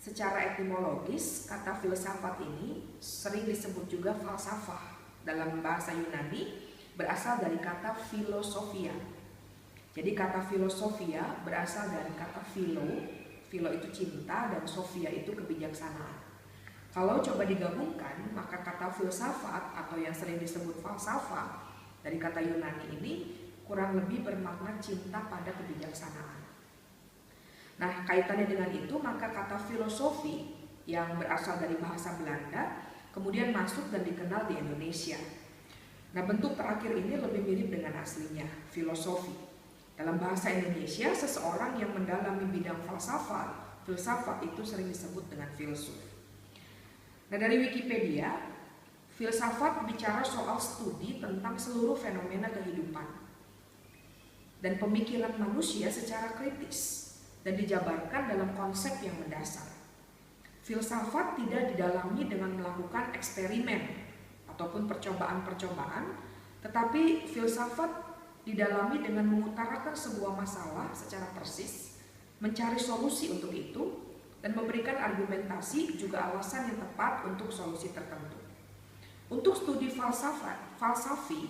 Secara etimologis, kata filsafat ini sering disebut juga falsafah. Dalam bahasa Yunani berasal dari kata filosofia. Jadi kata filosofia berasal dari kata philo itu cinta dan sofia itu kebijaksanaan. Kalau coba digabungkan, maka kata filsafat atau yang sering disebut falsafah dari kata Yunani ini kurang lebih bermakna cinta pada kebijaksanaan. Nah, kaitannya dengan itu, maka kata filosofi yang berasal dari bahasa Belanda kemudian masuk dan dikenal di Indonesia. Nah, bentuk terakhir ini lebih mirip dengan aslinya, filosofi. Dalam bahasa Indonesia, seseorang yang mendalami bidang filsafat itu sering disebut dengan filsuf. Nah, dari Wikipedia, filsafat bicara soal studi tentang seluruh fenomena kehidupan dan pemikiran manusia secara kritis, dan dijabarkan dalam konsep yang mendasar. Filsafat tidak didalami dengan melakukan eksperimen ataupun percobaan-percobaan, tetapi filsafat didalami dengan mengutarakan sebuah masalah secara persis, mencari solusi untuk itu, dan memberikan argumentasi juga alasan yang tepat untuk solusi tertentu. Untuk studi falsafi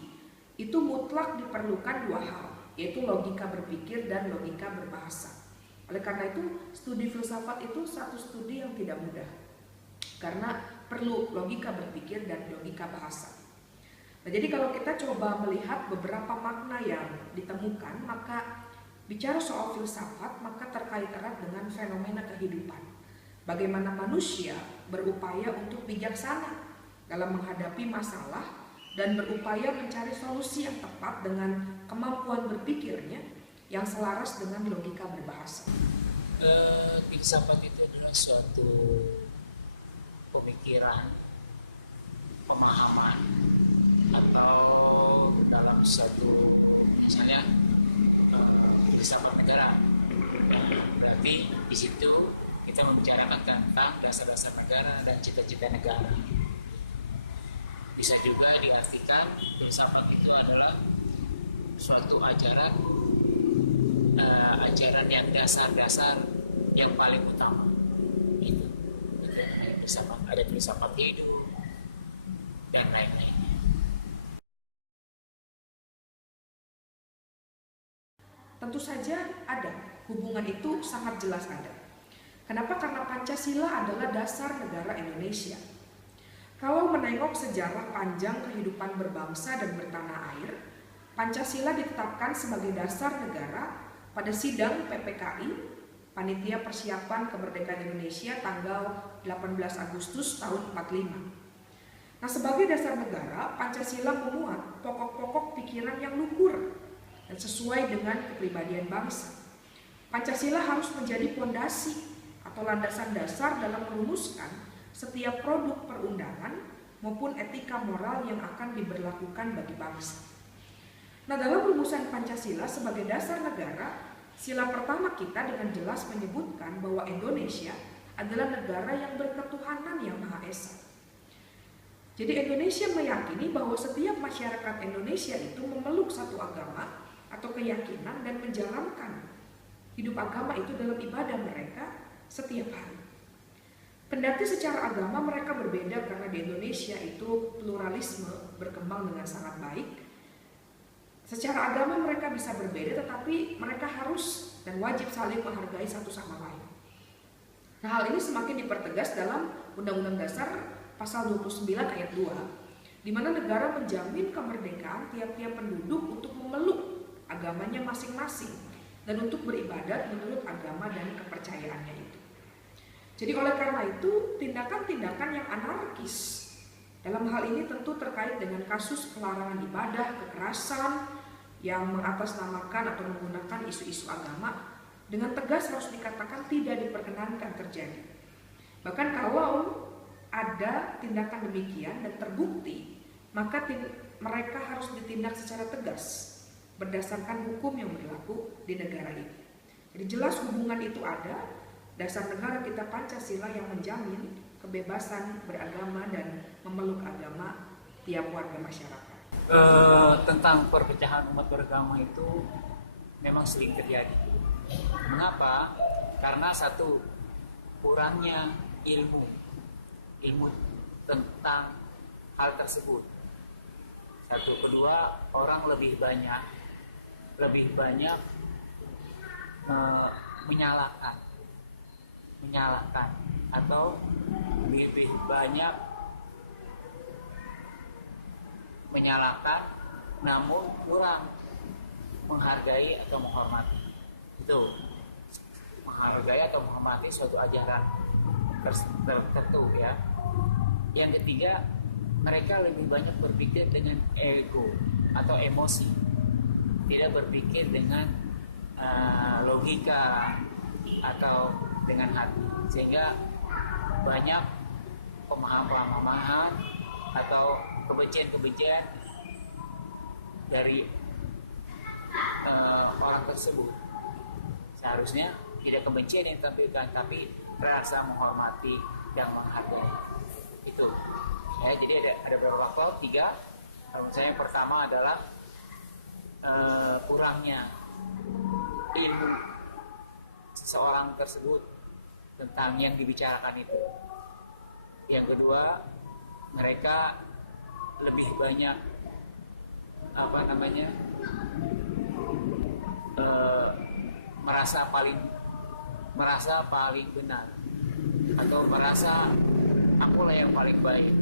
itu mutlak diperlukan dua hal, yaitu logika berpikir dan logika berbahasa. Oleh karena itu, studi filsafat itu satu studi yang tidak mudah, karena perlu logika berpikir dan logika bahasa. Nah, jadi kalau kita coba melihat beberapa makna yang ditemukan, maka bicara soal filsafat, maka terkait erat dengan fenomena kehidupan. Bagaimana manusia berupaya untuk bijaksana dalam menghadapi masalah dan berupaya mencari solusi yang tepat dengan kemampuan berpikirnya yang selaras dengan logika berbahasa. Filsafat itu adalah suatu pemikiran, pemahaman, atau dalam suatu misalnya filsafat negara. Berarti di situ kita membicarakan tentang dasar-dasar negara dan cita-cita negara. Bisa juga diartikan filsafat itu adalah suatu ajaran yang dasar-dasar yang paling utama. Itu ada filsafat hidup dan lain-lain. Tentu saja ada, hubungan itu sangat jelas ada. Kenapa? Karena Pancasila adalah dasar negara Indonesia. Kalau menengok sejarah panjang kehidupan berbangsa dan bertanah air, Pancasila ditetapkan sebagai dasar negara pada sidang PPKI, Panitia Persiapan Kemerdekaan Indonesia, tanggal 18 Agustus tahun 45. Nah, sebagai dasar negara, Pancasila memuat pokok-pokok pikiran yang luhur dan sesuai dengan kepribadian bangsa. Pancasila harus menjadi fondasi atau landasan dasar dalam merumuskan setiap produk perundangan maupun etika moral yang akan diberlakukan bagi bangsa. Nah, dalam rumusan Pancasila sebagai dasar negara, sila pertama kita dengan jelas menyebutkan bahwa Indonesia adalah negara yang berketuhanan yang Maha Esa. Jadi Indonesia meyakini bahwa setiap masyarakat Indonesia itu memeluk satu agama atau keyakinan dan menjalankan hidup agama itu dalam ibadah mereka setiap hari. Kendati secara agama mereka berbeda karena di Indonesia itu pluralisme berkembang dengan sangat baik. Secara agama mereka bisa berbeda, tetapi mereka harus dan wajib saling menghargai satu sama lain. Nah, hal ini semakin dipertegas dalam Undang-Undang Dasar Pasal 29 ayat 2, di mana negara menjamin kemerdekaan tiap-tiap penduduk untuk memeluk agamanya masing-masing dan untuk beribadat menurut agama dan kepercayaannya itu. Jadi oleh karena itu, tindakan-tindakan yang anarkis dalam hal ini tentu terkait dengan kasus pelarangan ibadah, kekerasan yang mengatasnamakan atau menggunakan isu-isu agama dengan tegas harus dikatakan tidak diperkenankan terjadi. Bahkan kalau ada tindakan demikian dan terbukti, maka mereka harus ditindak secara tegas berdasarkan hukum yang berlaku di negara ini. Jadi jelas hubungan itu ada, dasar negara kita Pancasila yang menjamin kebebasan beragama dan memeluk agama tiap warga masyarakat. Tentang perpecahan umat beragama itu memang sering terjadi. Mengapa? Karena satu, kurangnya ilmu tentang hal tersebut. Satu, kedua, orang lebih banyak menyalahkan atau lebih banyak menyalahkan namun kurang menghargai atau menghormati. Itu menghargai atau menghormati suatu ajaran tertentu ya. Yang ketiga, mereka lebih banyak berpikir dengan ego atau emosi, tidak berpikir dengan logika atau dengan hati, sehingga banyak pemahaman atau kebencian dari orang tersebut. Seharusnya tidak kebencian yang ditampilkan, tapi rasa menghormati dan menghargai. Itu ya. Jadi ada beberapa faktor, 3. Misalnya pertama adalah kurangnya ilmu seseorang tersebut tentang yang dibicarakan itu. Yang kedua, mereka lebih banyak merasa paling benar atau merasa akulah yang paling baik.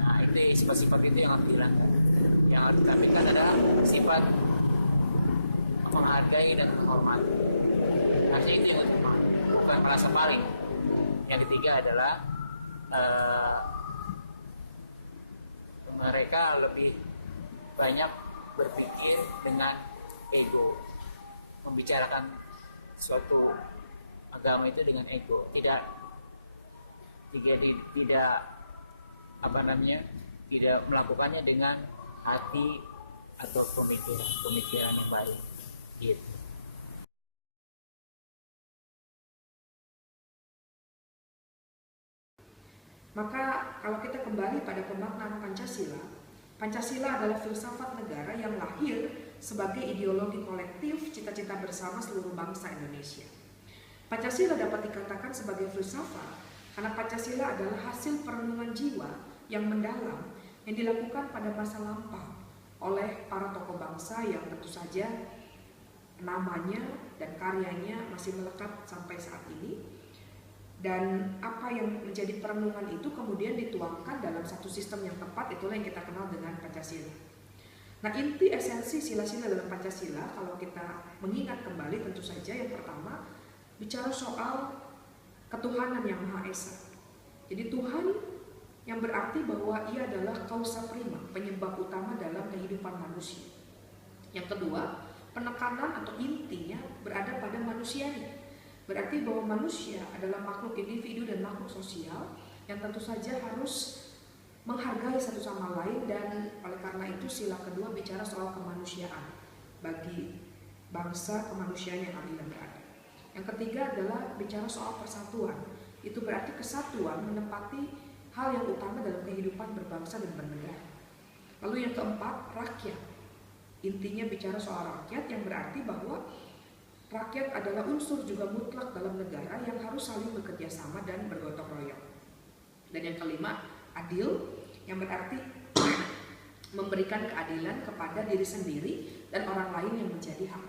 Nah, itu sifat-sifat itu yang harus dihilangkan. Yang harus ditampilkan adalah sifat menghargai dan menghormati. Artinya itu yang bukan merasa paling. Yang ketiga adalah mereka lebih banyak berpikir dengan ego, membicarakan suatu agama itu dengan ego, tidak melakukannya dengan hati atau pemikiran yang baik gitu. Maka kalau kita kembali pada pemaknaan Pancasila adalah filsafat negara yang lahir sebagai ideologi kolektif cita-cita bersama seluruh bangsa Indonesia. Pancasila dapat dikatakan sebagai filsafat karena Pancasila adalah hasil perenungan jiwa yang mendalam yang dilakukan pada masa lampau oleh para tokoh bangsa yang tentu saja namanya dan karyanya masih melekat sampai saat ini. Dan apa yang menjadi perenungan itu kemudian dituangkan dalam satu sistem yang tepat, itulah yang kita kenal dengan Pancasila. Nah, inti esensi sila-sila dalam Pancasila kalau kita mengingat kembali tentu saja yang pertama bicara soal ketuhanan yang Maha Esa. Jadi Tuhan yang berarti bahwa ia adalah causa prima, penyebab utama dalam kehidupan manusia. Yang kedua, penekanan atau intinya berada pada manusianya. Berarti bahwa manusia adalah makhluk individu dan makhluk sosial yang tentu saja harus menghargai satu sama lain, dan oleh karena itu sila kedua bicara soal kemanusiaan bagi bangsa, kemanusiaan yang adil dan beradab. Yang ketiga adalah bicara soal persatuan. Itu berarti kesatuan menempati hal yang utama dalam kehidupan berbangsa dan bernegara. Lalu yang keempat, rakyat. Intinya bicara soal rakyat yang berarti bahwa rakyat adalah unsur juga mutlak dalam negara yang harus saling bekerja sama dan bergotong royong. Dan yang kelima, adil, yang berarti memberikan keadilan kepada diri sendiri dan orang lain yang menjadi hak.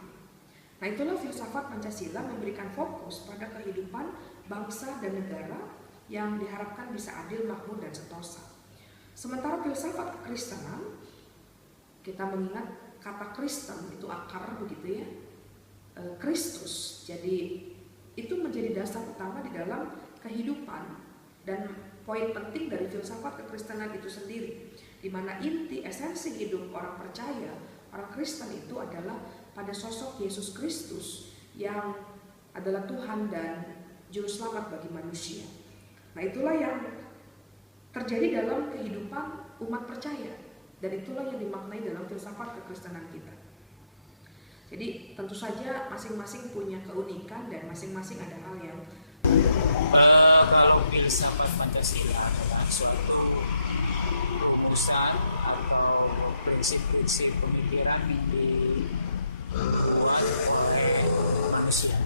Nah, itulah filsafat Pancasila memberikan fokus pada kehidupan bangsa dan negara yang diharapkan bisa adil, makmur, dan sentosa. Sementara filsafat kekristenan, kita mengingat kata Kristen itu akar begitu ya, Kristus. Jadi itu menjadi dasar utama di dalam kehidupan dan poin penting dari filsafat kekristenan itu sendiri, di mana inti esensi hidup orang percaya, orang Kristen itu adalah pada sosok Yesus Kristus yang adalah Tuhan dan Juru Selamat bagi manusia. Nah, itulah yang terjadi dalam kehidupan umat percaya, dan itulah yang dimaknai dalam filsafat kekristenan kita. Jadi tentu saja masing-masing punya keunikan dan masing-masing ada hal yang kalau filsafat Pancasila adalah suatu rumusan atau prinsip-prinsip pemikiran yang dibuat oleh manusia.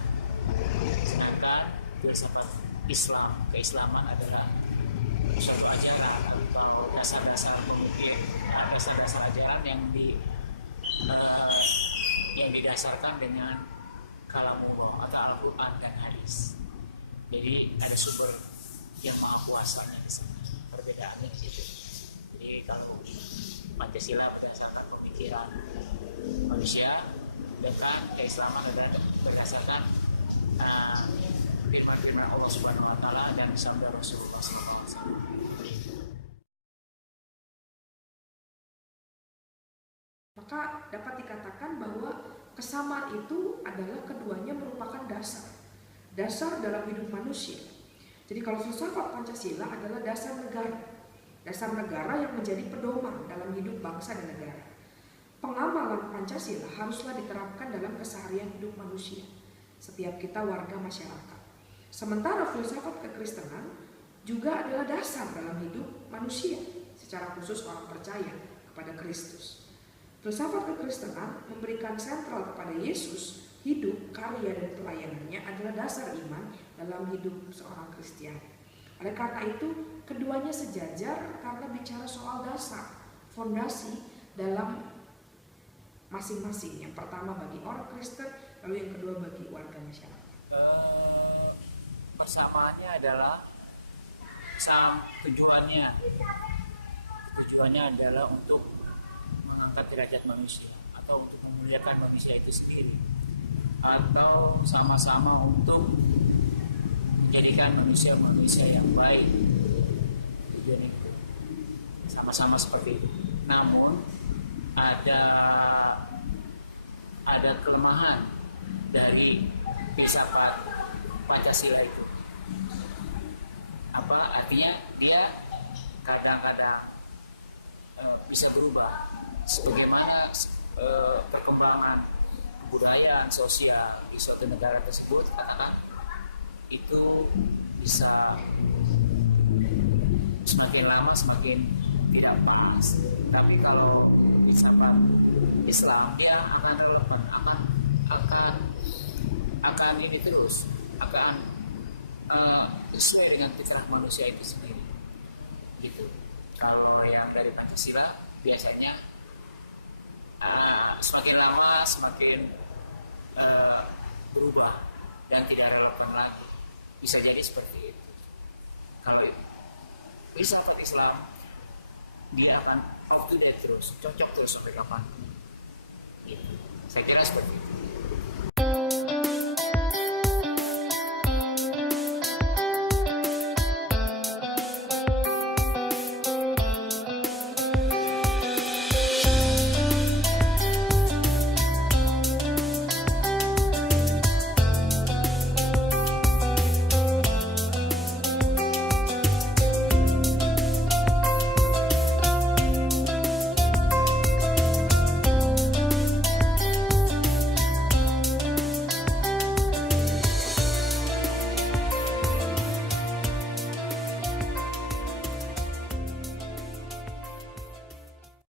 Sedangkan filsafat Islam, keislaman adalah suatu ajaran atau dasar-dasar pemikiran, dasar-dasar ajaran yang didasarkan dengan kalamullah atau Al-Quran dan hadis. Jadi ada sumber yang maha kuasanya di sana. Perbedaannya di situ. Jadi kalau Pancasila berdasarkan pemikiran manusia, sedangkan keislaman adalah berdasarkan firman-firman Allah Subhanahu Wa Taala dan sabda Rasulullah SAW. Maka dapat dikatakan bahwa kesamaan itu adalah keduanya merupakan dasar dalam hidup manusia. Jadi kalau filsafat Pancasila adalah dasar negara yang menjadi pedoman dalam hidup bangsa dan negara. Pengamalan Pancasila haruslah diterapkan dalam keseharian hidup manusia, setiap kita warga masyarakat. Sementara filsafat kekristenan juga adalah dasar dalam hidup manusia, secara khusus orang percaya kepada Kristus. Filsafat kekristenan memberikan sentral kepada Yesus, hidup, karya, dan pelayanannya adalah dasar iman dalam hidup seorang Kristiani. Oleh karena itu, keduanya sejajar karena bicara soal dasar, fondasi dalam masing-masing. Yang pertama bagi orang Kristen, lalu yang kedua bagi warga masyarakat. Persamaannya adalah tujuannya adalah untuk mengangkat derajat manusia atau untuk memuliakan manusia itu sendiri, atau sama-sama untuk menjadikan manusia yang baik. Tujuan itu sama-sama seperti itu. Namun ada kelemahan dari filsafat Pancasila itu. Apa artinya? Dia kadang-kadang bisa berubah sebagaimana perkembangan kebudayaan sosial di suatu negara tersebut, katakan itu bisa semakin lama semakin tidak pas. Tapi kalau filsafat Islam, dia akan relevan, akan ini terus, akan sesuai dengan fitrah manusia itu sendiri. Gitu. Kalau yang dari Pancasila biasanya semakin lama semakin berubah dan tidak relevan lagi. Bisa jadi seperti itu. Kalau filsafat Islam, dia akan up to date terus, cocok terus sampai kapan. Gitu. Saya kira seperti itu.